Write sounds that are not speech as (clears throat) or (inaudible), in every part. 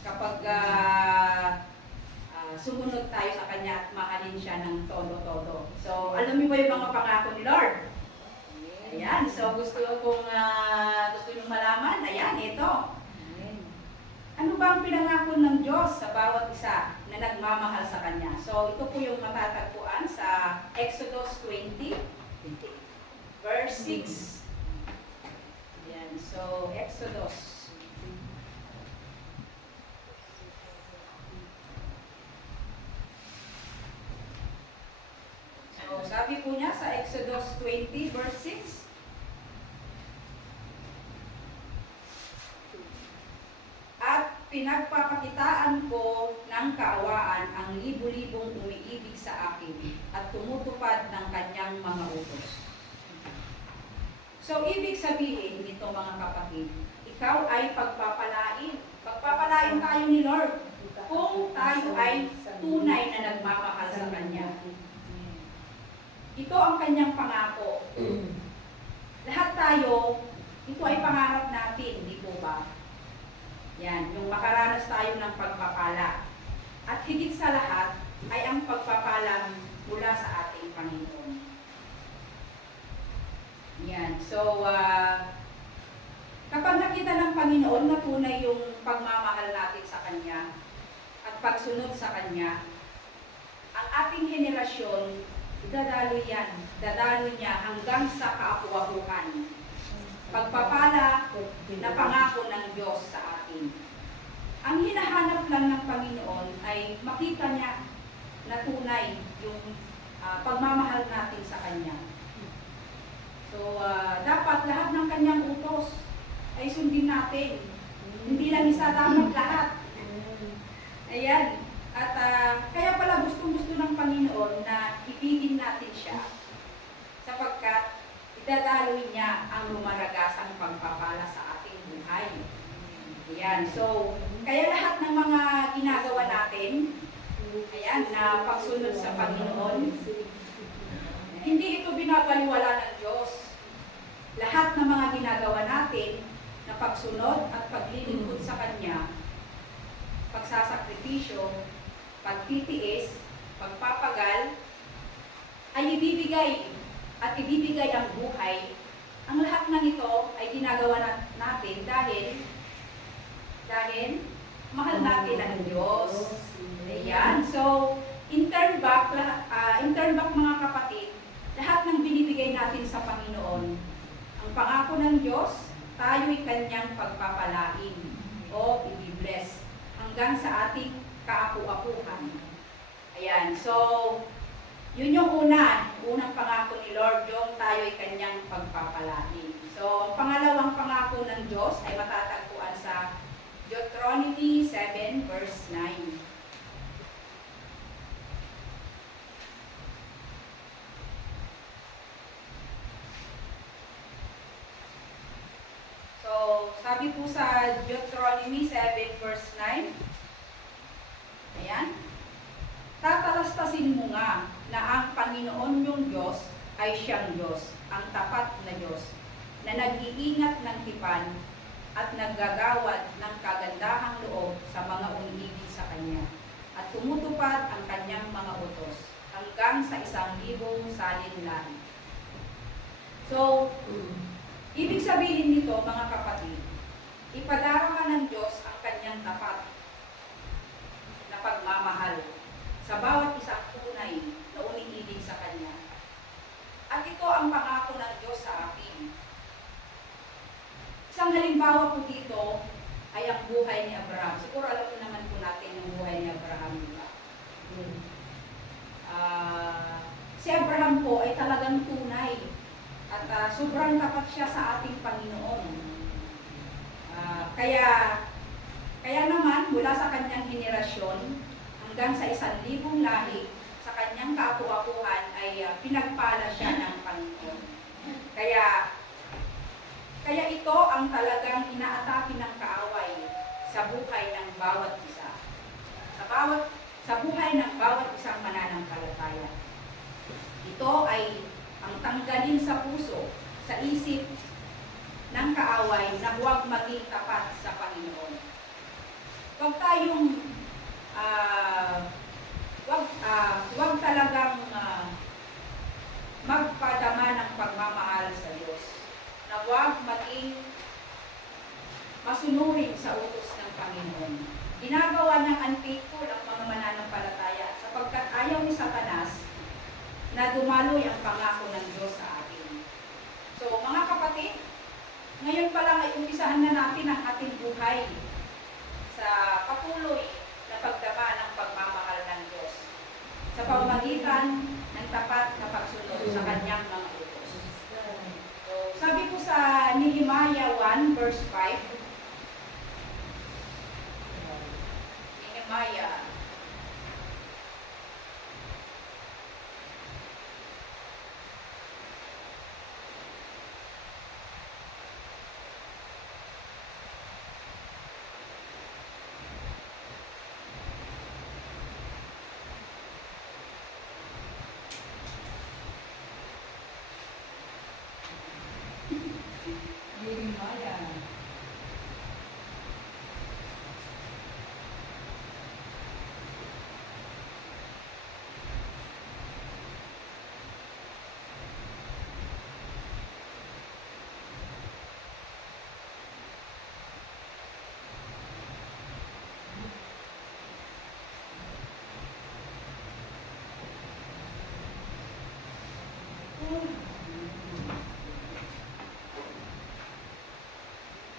kapag uh, uh, sumunod tayo sa Kanya at mahalin siya ng todo-todo. So, alam niyo ba yung mga pangako ni Lord? Ayan, so gusto kong uh, gusto nyo malaman, ayan, ito. Ano ba ang pinangako ng Diyos sa bawat isa na nagmamahal sa Kanya? So, ito po yung matatagpuan sa Exodus 20, verse 6. Ayan, so Exodus sabi po niya sa Exodus 20, verse 6, At pinagpapakitaan ko ng kaawaan ang libu-libong umiibig sa akin at tumutupad ng kanyang mga utos. So, ibig sabihin nito mga kapatid, ikaw ay pagpapalain. Pagpapalain tayo ni Lord kung tayo ay tunay na nagmamahal sa Kanya. Ito ang kanyang pangako. Lahat tayo, ito ay pangarap natin, di po ba? Yan, yung makaranas tayo ng pagpapala. At higit sa lahat ay ang pagpapala mula sa ating Panginoon. Yan, so ah, kapag nakita ng Panginoon na tunay yung pagmamahal natin sa Kanya at pagsunod sa Kanya, ang ating henerasyon, dadalo yan, dadalo niya hanggang sa kaapu-apuhan. Pagpapala na pangako ng Diyos sa atin. Ang hinahanap lang ng Panginoon ay makita niya na tunay yung ah, pagmamahal natin sa Kanya. So, ah, dapat lahat ng Kanyang utos ay sundin natin. Hindi lang isa dapat lahat. Ayan. At ah, kaya pala gustong-gusto ng Panginoon na ibigin natin siya sapagkat idadaloy niya ang lumaragasang pagpapala sa ating buhay. Ayan. So, kaya lahat ng mga ginagawa natin, ayan, na pagsunod sa Panginoon, hindi ito binabaliwala ng Diyos. Lahat ng mga ginagawa natin na pagsunod at paglilingkod sa Kanya, pagsasakripisyo, pagtitiis, pagpapagal, ay ibibigay at ibibigay ang buhay. Ang lahat ng ito ay ginagawa na- natin dahil dahil mahal natin ang Diyos. Ayan. So, in turn back, ah, in turn back mga kapatid, lahat ng binibigay natin sa Panginoon, ang pangako ng Diyos, tayo'y kanyang pagpapalain o i-bless hanggang sa ating kaapu-apuhan. Ayan. So, yun yung una, unang pangako ni Lord, yung tayo'y kanyang pagpapalain. So, ang pangalawang pangako ng Diyos ay matatagpuan sa Deuteronomy 7 verse 9. So, sabi po sa Deuteronomy 7 verse 9, ayan, tatalastasin mo nga na ang Panginoon yung Diyos ay siyang Diyos, ang tapat na Diyos, na nag-iingat ng tipan at naggagawad ng kagandahang loob sa mga umiibig sa Kanya at tumutupad ang Kanyang mga utos hanggang sa isang libong salin lahi. So, ibig sabihin nito mga kapatid, ipadaraman ng Diyos ang Kanyang tapat na pagmamahal sa bawat isang tunay na umiibig sa Kanya. At ito ang pangako ng Diyos sa atin. Isang halimbawa po dito ay ang buhay ni Abraham. Siguro alam niyo naman po natin ang buhay ni Abraham, di ba? Ah, si Abraham po ay talagang tunay at ah, sobrang tapat siya sa ating Panginoon. Ah, kaya kaya naman mula sa kanyang henerasyon hanggang sa isang libong lahi sa kanyang kaapu-apuhan ay ah, pinagpala siya ng Panginoon. Kaya kaya ito ang talagang inaatake ng kaaway sa buhay ng bawat isa. Sa bawat sa buhay ng bawat isang mananampalataya. Ito ay ang tanggalin sa puso, sa isip ng kaaway na huwag maging tapat sa Panginoon. Huwag tayong uh, huwag, uh, huwag talagang uh, magpadama ng pagmamahal sa Diyos na huwag maging masunurin sa utos ng Panginoon. Ginagawa ng unfaithful ang Nehemiah Nehemiah.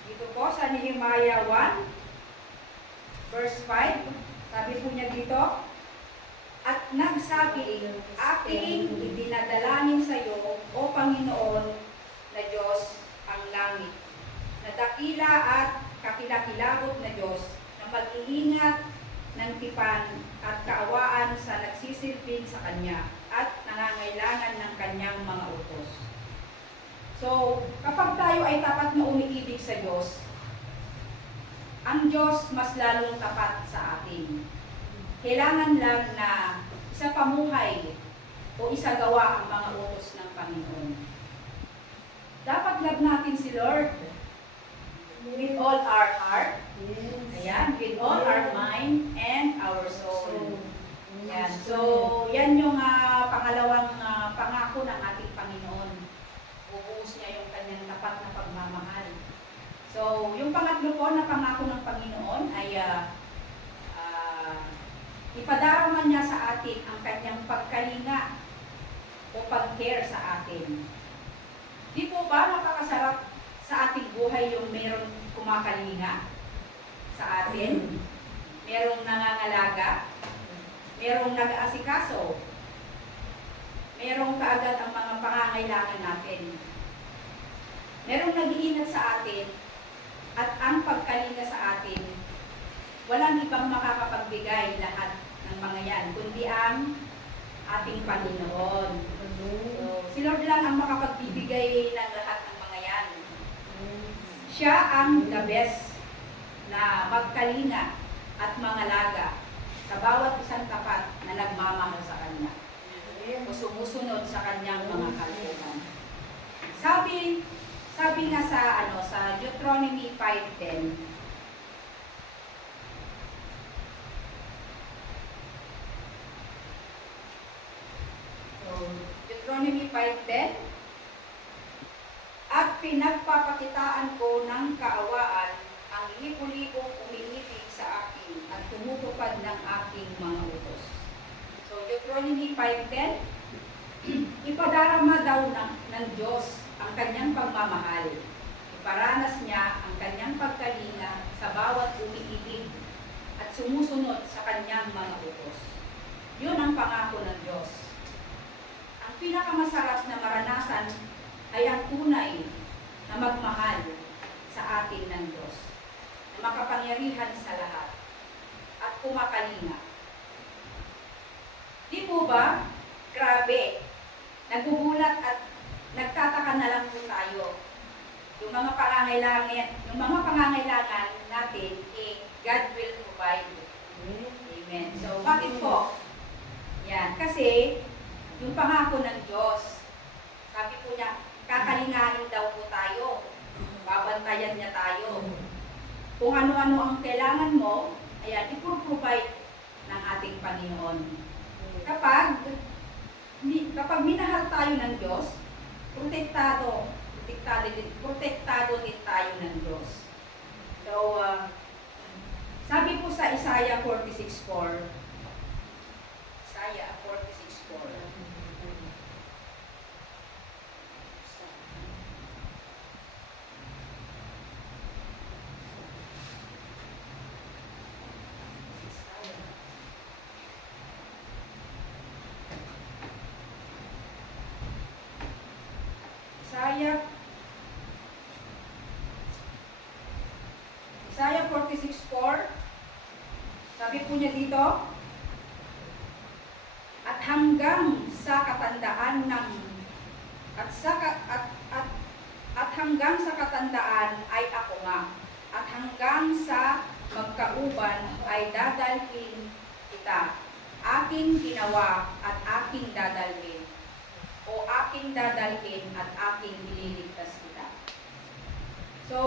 Dito po sa Nehemiah 1, verse 5, sabi po niya dito, At nagsabi, aking idinadalanin sa iyo, O Panginoon na Diyos, ang langit, na dakila at kakilakilabot na Diyos, na mag-iingat ng tipan at kaawaan sa nagsisilping sa Kanya. At nangangailangan ng Kanyang mga utos. So, kapag tayo ay tapat na umiibig sa Diyos, ang Diyos mas lalong tapat sa atin. Kailangan lang na isa pamuhay o isagawa ang mga utos ng Panginoon. Dapat love natin si Lord with all our heart, ayan, with all our mind and our soul. Yan. So, yan yung ah, pangalawang ah, pangako ng ating Panginoon. Bubuhos niya yung kanyang tapat na pagmamahal. So, yung pangatlo po na pangako ng Panginoon ay ah, ah, ipadarama niya sa atin ang kanyang pagkalinga o pag-care sa atin. Di po ba nakakasarap sa ating buhay yung meron kumakalinga sa atin? Merong nangangalaga? merong nag-aasikaso, merong kaagad ang mga pangangailangan natin. Merong nag-iingat sa atin at ang pagkalinga sa atin, walang ibang makakapagbigay lahat ng mga yan, kundi ang ating Panginoon. So, si Lord lang ang makapagbibigay ng lahat ng mga yan. Siya ang the best na magkalinga at mangalaga sa bawat isang tapat na nagmamahal sa Kanya o sumusunod sa Kanyang mga kalooban. Sabi, sabi nga sa ano sa Deuteronomy 5:10, So, Deuteronomy 5:10 At pinagpapakitaan ko ng kaawaan ang libo-libong umiibig sa akin at tumutupad ng aking mga utos. So, Deuteronomy 5.10, (clears throat) ipadarama daw ng, ng Diyos ang kanyang pagmamahal. Iparanas niya ang kanyang pagkalinga sa bawat umiibig at sumusunod sa kanyang mga utos. Yun ang pangako ng Diyos. Ang pinakamasarap na maranasan ay ang tunay na magmahal sa atin ng Diyos na makapangyarihan sa lahat at kumakalinga. Di po ba? Grabe. Nagugulat at nagtataka na lang po tayo. Yung mga pangangailangan, yung mga pangangailangan natin, eh, God will provide. Amen. So, bakit po? Yan. Kasi, yung pangako ng Diyos, sabi po niya, kakalingain daw po tayo. Babantayan niya tayo. Kung ano-ano ang kailangan mo, ayan, ipro-provide ng ating Panginoon. Kapag, kapag minahal tayo ng Diyos, protektado, protektado protektado din tayo ng Diyos. So, ah, sabi po sa Isaiah 46.4, Isaiah 46.4, Isaiah. Isaiah 46:4 Sabi po niya dito at hanggang sa katandaan ng at sa at, at at hanggang sa katandaan ay ako nga. At hanggang sa magkauban ay dadalhin kita. Aking ginawa at aking dadalhin o aking dadalhin at aking ililigtas kita so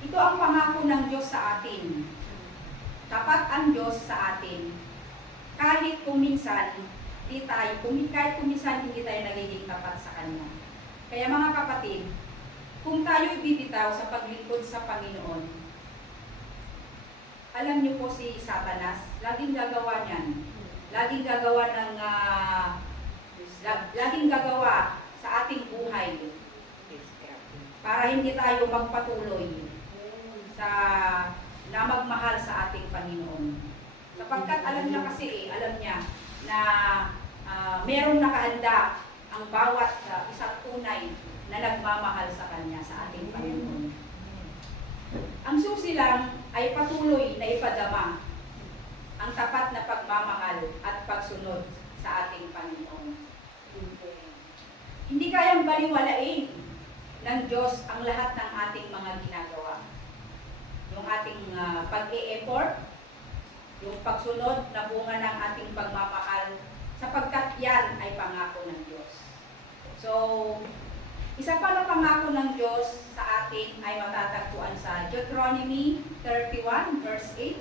ito ang pangako ng Diyos sa atin tapat ang Diyos sa atin kahit kuminsan di tayo, kung kahit kuminsan hindi tayo nagiging tapat sa Kanya. Kaya mga kapatid, kung tayo bibitaw sa paglingkod sa Panginoon, alam niyo po si Satanas, laging gagawa niyan. Laging gagawa ng, la- laging gagawa sa ating buhay para hindi tayo magpatuloy sa na magmahal sa ating Panginoon. Sapagkat alam niya kasi alam niya na ah, merong nakahanda ang bawat ah, isang tunay na nagmamahal sa Kanya, sa ating Panginoon. Ang susi lang ay patuloy na ipadama ang tapat na pagmamahal at pagsunod sa ating Panginoon. Hindi kayang baliwalain ng Diyos ang lahat ng ating mga ginagawa. Yung ating ah, pag-e-effort, yung pagsunod na bunga ng ating pagmamahal sapagkat yan ay pangako ng Diyos. So, isa pa na pangako ng Diyos sa atin ay matatagpuan sa Deuteronomy 31 verse 8.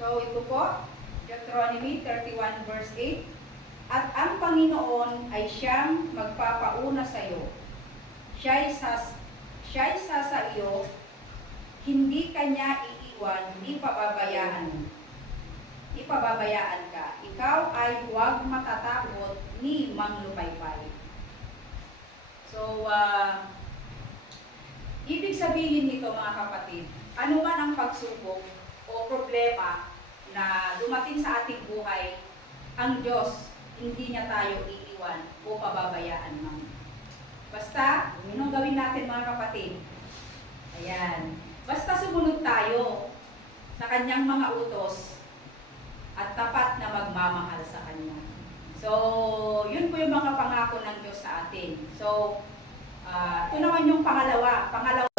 So, ito po, Deuteronomy 31 verse 8. At ang Panginoon ay siyang magpapauna sa iyo. Siya'y sas siya'y sa sa iyo, hindi kanya iiwan, hindi pababayaan. Hindi pababayaan ka. Ikaw ay huwag matatakot ni manglupaypay. So, ah, ibig sabihin nito mga kapatid, ano man ang pagsubok o problema na dumating sa ating buhay, ang Diyos hindi niya tayo iiwan o pababayaan man. Basta, anong gawin natin mga kapatid? Ayan. Basta sumunod tayo sa kanyang mga utos at tapat na magmamahal sa kanya. So, yun po yung mga pangako ng Diyos sa atin. So, ah, ito naman yung pangalawa. Pangalawa